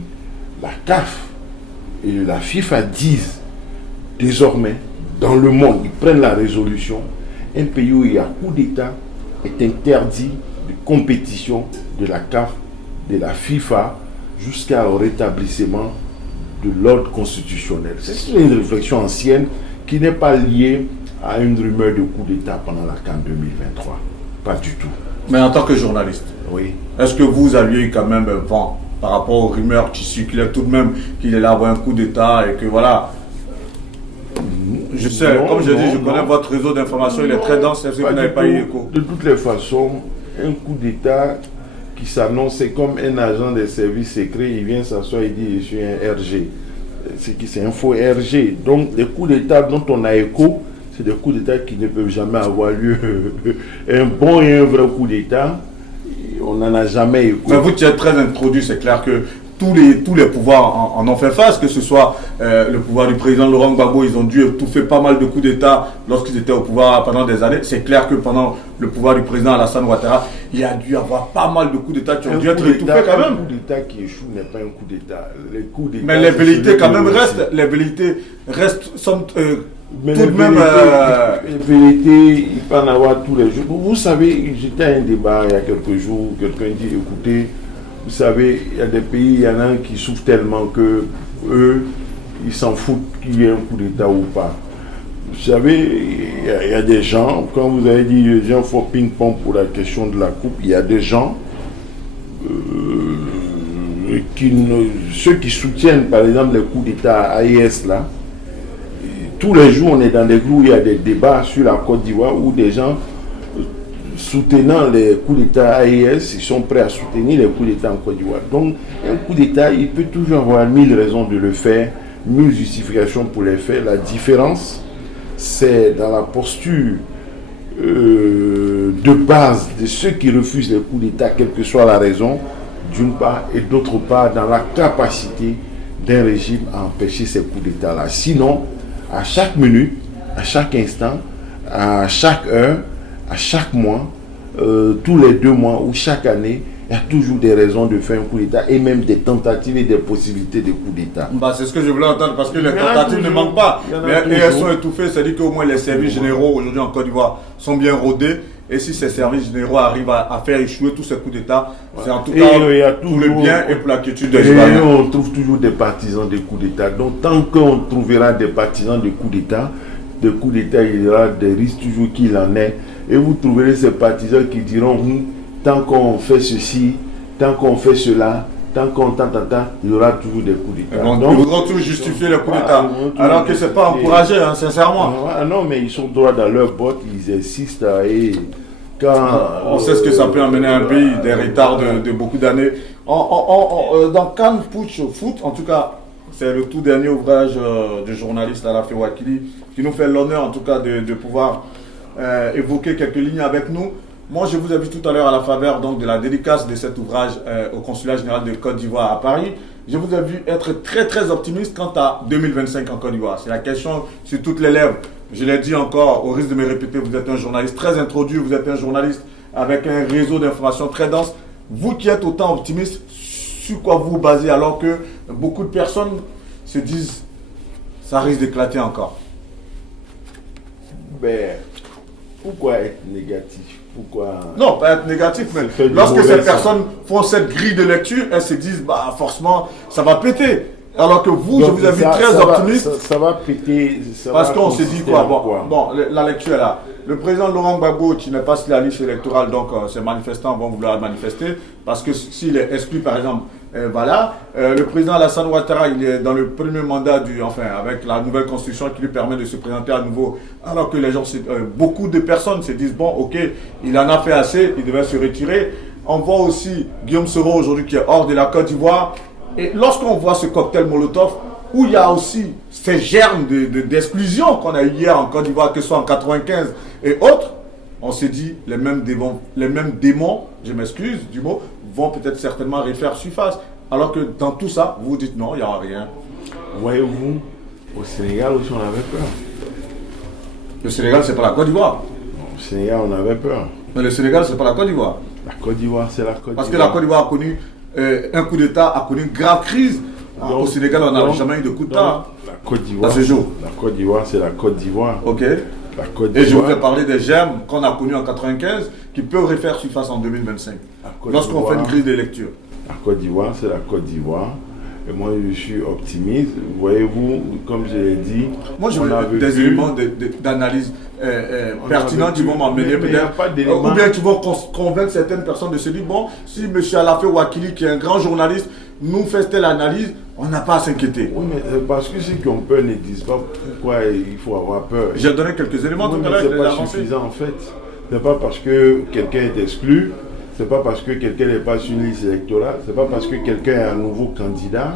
la CAF et la FIFA disent désormais, dans le monde, ils prennent la résolution, un pays où il y a coup d'État est interdit de compétition de la CAF, de la FIFA, jusqu'au rétablissement de l'ordre constitutionnel. C'est une réflexion ancienne qui n'est pas liée à une rumeur de coup d'État pendant la CAN 2023. Pas du tout. Mais en tant que journaliste, est-ce que vous aviez eu quand même un vent par rapport aux rumeurs qui circulaient tout de même qu'il allait avoir un coup d'État et que voilà? Je sais, comme je dis, je connais votre réseau d'information, il est très dense, est-ce que vous n'avez pas eu écho? De toutes les façons, un coup d'État qui s'annonce, c'est comme un agent des services secrets, il vient s'asseoir et dit je suis un RG. C'est un faux RG. Donc les coups d'État dont on a écho, c'est des coups d'État qui ne peuvent jamais avoir lieu. Un bon et un vrai coup d'État, on n'en a jamais écho. Mais vous qui êtes très introduit, c'est clair que tous les pouvoirs en ont fait face, que ce soit le pouvoir du président Laurent Gbagbo, ils ont dû étouffer pas mal de coups d'État lorsqu'ils étaient au pouvoir pendant des années. C'est clair que pendant le pouvoir du président Alassane Ouattara, il y a dû y avoir pas mal de coups d'État qui ont dû être étouffés quand même. Un coup d'État qui échoue n'est pas un coup d'État. Mais les velléités quand même restent, les velléités restent, sont tout de même... Les velléités, il peut en avoir tous les jours. Vous savez, j'étais à un débat il y a quelques jours, quelqu'un dit, écoutez, vous savez, il y a des pays, il y en a qui souffrent tellement que eux, ils s'en foutent qu'il y ait un coup d'État ou pas. Vous savez, il y a des gens, quand vous avez dit les gens font ping-pong pour la question de la coupe, il y a des gens, ceux qui soutiennent par exemple les coups d'État AES là, tous les jours on est dans des groupes où il y a des débats sur la Côte d'Ivoire où des gens soutenant les coups d'État AES, ils sont prêts à soutenir les coups d'État en Côte d'Ivoire. Donc, un coup d'État, il peut toujours avoir 1000 raisons de le faire, 1000 justifications pour les faire. La différence, c'est dans la posture de base de ceux qui refusent les coups d'État, quelle que soit la raison, d'une part, et d'autre part, dans la capacité d'un régime à empêcher ces coups d'État-là. Sinon, à chaque minute, à chaque instant, à chaque heure, à chaque mois, tous les 2 mois ou chaque année, il y a toujours des raisons de faire un coup d'État et même des tentatives et des possibilités de coup d'État. C'est ce que je voulais entendre parce que les tentatives ne manquent pas. Et elles sont étouffées, c'est-à-dire qu'au moins les services généraux aujourd'hui en Côte d'Ivoire sont bien rodés. Et si ces services généraux arrivent à faire échouer tous ces coups d'État, c'est en tout cas pour le bien et pour la quiétude des Ivoiriens. On trouve toujours des partisans des coups d'État. Donc tant qu'on trouvera des partisans des coups d'État, il y aura des risques toujours qu'il en ait. Et vous trouverez ces partisans qui diront tant qu'on fait ceci, tant qu'on fait cela, tant qu'on il y aura toujours des coups d'État. Ils voudront toujours justifier les coups d'État. Alors que ce n'est pas encouragé, sincèrement. Non, mais ils sont droits dans leur botte, ils insistent et On sait ce que ça peut amener à un pays, des retards de beaucoup d'années. Dans Cannes Putsch Foot, en tout cas, c'est le tout dernier ouvrage du journaliste Alafi Wakili qui nous fait l'honneur en tout cas de pouvoir évoquer quelques lignes avec nous. Moi, je vous ai vu tout à l'heure à la faveur donc, de la dédicace de cet ouvrage au Consulat général de Côte d'Ivoire à Paris. Je vous ai vu être très très optimiste quant à 2025 en Côte d'Ivoire. C'est la question sur toutes les lèvres. Je l'ai dit encore, au risque de me répéter, vous êtes un journaliste très introduit, vous êtes un journaliste avec un réseau d'informations très dense. Vous qui êtes autant optimiste, sur quoi vous vous basez alors que beaucoup de personnes se disent ça risque d'éclater encore? Ben, pourquoi être négatif? Pourquoi... Non, pas être négatif, mais lorsque ces personnes font cette grille de lecture, elles se disent, bah forcément, ça va péter. Alors que vous, donc, je vous ai vu très optimiste. Ça va péter. Parce qu'on s'est dit quoi, bon, la lecture est là. Le président Laurent Gbagbo, qui n'est pas sur la liste électorale, donc ces manifestants vont vouloir manifester, parce que s'il est exclu, par exemple, voilà. Le président Alassane Ouattara, il est dans le premier mandat avec la nouvelle constitution qui lui permet de se présenter à nouveau, alors que les gens, beaucoup de personnes se disent, bon, ok, il en a fait assez, il devait se retirer. On voit aussi Guillaume Soro aujourd'hui qui est hors de la Côte d'Ivoire. Et lorsqu'on voit ce cocktail Molotov, où il y a aussi ces germes d'exclusion qu'on a eu hier en Côte d'Ivoire, que ce soit en 95 et autres, on s'est dit, les mêmes démons, je m'excuse du mot, vont peut-être certainement refaire surface. Alors que dans tout ça, vous dites non, il n'y aura rien. Voyez-vous, au Sénégal aussi on avait peur. Le Sénégal, c'est pas la Côte d'Ivoire. Au Sénégal, on avait peur. Mais le Sénégal, c'est pas la Côte d'Ivoire. La Côte d'Ivoire, c'est la Côte d'Ivoire. Parce que la Côte d'Ivoire a connu un coup d'État, a connu une grave crise. Au Sénégal, on n'a jamais eu de coup d'État. La Côte d'Ivoire, la Côte d'Ivoire, c'est la Côte d'Ivoire. Ok. La Côte d'Ivoire. Et je voudrais parler des germes qu'on a connus en 95 qui peuvent refaire surface en 2025. Lorsqu'on fait une grille de lecture. La Côte d'Ivoire, c'est la Côte d'Ivoire. Et moi, je suis optimiste. Voyez-vous, comme je l'ai dit, moi, je veux des éléments d'analyse pertinents qui vont m'emmener peut-être. Ou bien qui vont convaincre certaines personnes de se dire, bon, si M. Alafi Wakili, qui est un grand journaliste, nous fait telle analyse, on n'a pas à s'inquiéter. Oui, mais parce que ceux qui ont peur ne disent pas pourquoi il faut avoir peur. J'ai donné quelques éléments tout à l'heure. C'est pas suffisant en fait. C'est pas parce que quelqu'un est exclu, c'est pas parce que quelqu'un n'est pas sur une liste électorale, c'est pas parce que quelqu'un est un nouveau candidat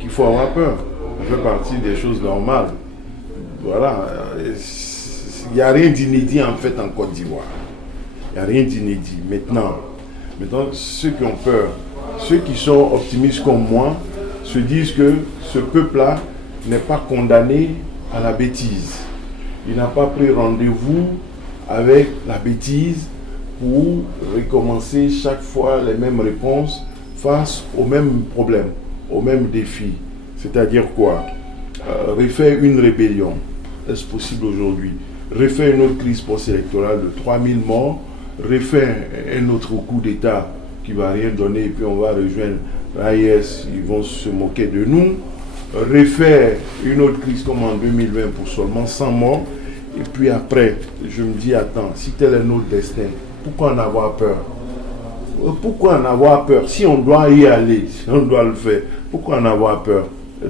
qu'il faut avoir peur. Ça fait partie des choses normales. Voilà. Il n'y a rien d'inédit en fait en Côte d'Ivoire. Il n'y a rien d'inédit. Maintenant, ceux qui ont peur, ceux qui sont optimistes comme moi, se disent que ce peuple-là n'est pas condamné à la bêtise. Il n'a pas pris rendez-vous avec la bêtise pour recommencer chaque fois les mêmes réponses face aux mêmes problèmes, aux mêmes défis. C'est-à-dire quoi? Refaire une rébellion, est-ce possible aujourd'hui? Refaire une autre crise post-électorale de 3000 morts, refaire un autre coup d'État qui ne va rien donner et puis on va rejoindre l'AIS, ils vont se moquer de nous, refaire une autre crise comme en 2020 pour seulement 100 morts, et puis après, je me dis, attends, si tel est notre destin, pourquoi en avoir peur? Pourquoi en avoir peur? Si on doit y aller, si on doit le faire, pourquoi en avoir peur?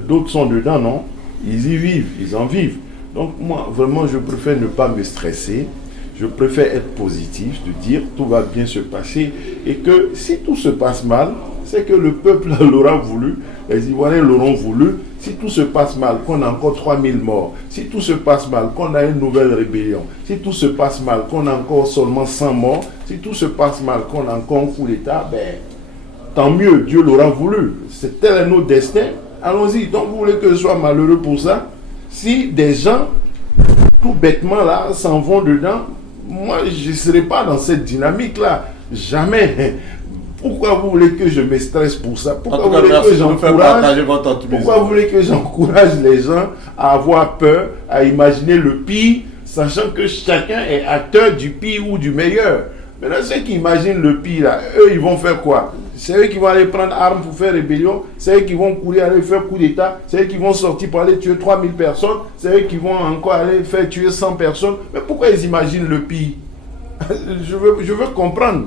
D'autres sont dedans, non? Ils y vivent, ils en vivent. Donc moi, vraiment, je préfère ne pas me stresser. Je préfère être positif, de dire tout va bien se passer et que si tout se passe mal, c'est que le peuple l'aura voulu, les Ivoiriens l'auront voulu. Si tout se passe mal, qu'on a encore 3000 morts, si tout se passe mal, qu'on a une nouvelle rébellion, si tout se passe mal, qu'on a encore seulement 100 morts, si tout se passe mal, qu'on a encore un coup d'État, ben, tant mieux, Dieu l'aura voulu. C'est tel est notre destin. Allons-y. Donc vous voulez que je sois malheureux pour ça? Si des gens, tout bêtement là, s'en vont dedans, moi, je ne serai pas dans cette dynamique-là. Jamais. Pourquoi vous voulez que je me stresse pour ça? Pourquoi vous voulez que j'encourage les gens à avoir peur, à imaginer le pire, sachant que chacun est acteur du pire ou du meilleur? Maintenant, ceux qui imaginent le pire, là, eux, ils vont faire quoi? C'est eux qui vont aller prendre armes pour faire rébellion, c'est eux qui vont courir aller faire coup d'État, c'est eux qui vont sortir pour aller tuer 3000 personnes, c'est eux qui vont encore aller faire tuer 100 personnes. Mais pourquoi ils imaginent le pire? Je veux comprendre.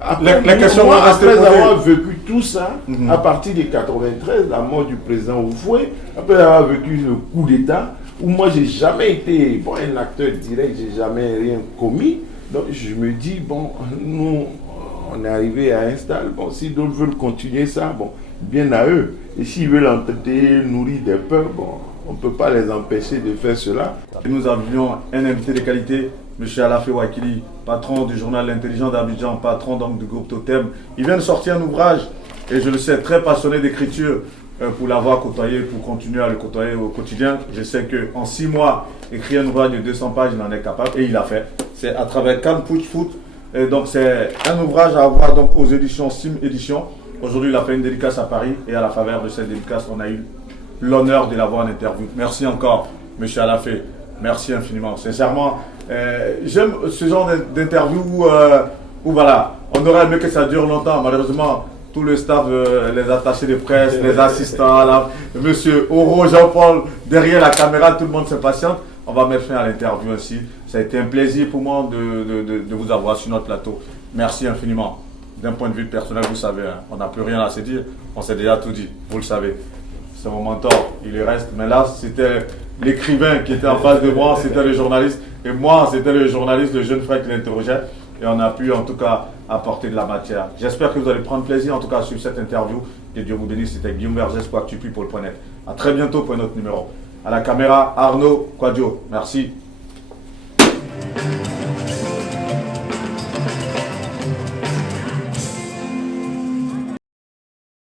Après, après avoir vécu tout ça, à partir de 93, la mort du président Oufoué, après avoir vécu le coup d'État, où moi j'ai jamais été un acteur direct, j'ai jamais rien commis, Donc je me dis, bon, nous, on est arrivé à un stade, bon, si d'autres veulent continuer ça, bon, bien à eux. Et s'ils veulent entretenir, nourrir des peurs, bon, on ne peut pas les empêcher de faire cela. Et nous avions un invité de qualité, M. Alafé Ouakili, patron du journal L'Intelligent d'Abidjan, patron donc du groupe Totem. Il vient de sortir un ouvrage, et je le sais, très passionné d'écriture, pour l'avoir côtoyé, pour continuer à le côtoyer au quotidien. Je sais qu'en 6 mois, écrire un ouvrage de 200 pages, il en est capable, et il l'a fait. C'est à travers Can Push Foot. Et donc c'est un ouvrage à avoir donc aux éditions Sim Éditions. Aujourd'hui, il a fait une dédicace à Paris, et à la faveur de cette dédicace, on a eu l'honneur de l'avoir en interview. Merci encore, M. Alafé. Merci infiniment. Sincèrement, j'aime ce genre d'interview où voilà, on aurait aimé que ça dure longtemps. Malheureusement, tout le staff, les attachés de presse, les assistants, là, Monsieur Oro, Jean-Paul, derrière la caméra, tout le monde s'impatiente. On va mettre fin à l'interview ainsi. Ça a été un plaisir pour moi de vous avoir sur notre plateau. Merci infiniment. D'un point de vue personnel, vous savez, hein, on n'a plus rien à se dire. On s'est déjà tout dit, vous le savez. C'est mon mentor, il y reste. Mais là, c'était l'écrivain qui était en face de moi, c'était le journaliste. Et moi, c'était le journaliste, le jeune frère qui l'interrogeait. Et on a pu en tout cas apporter de la matière. J'espère que vous allez prendre plaisir en tout cas sur cette interview. Que Dieu vous bénisse. C'était Guillaume Vergès pour Actupi pour le point net. A très bientôt pour un autre numéro. À la caméra, Arnaud Quadio. Merci.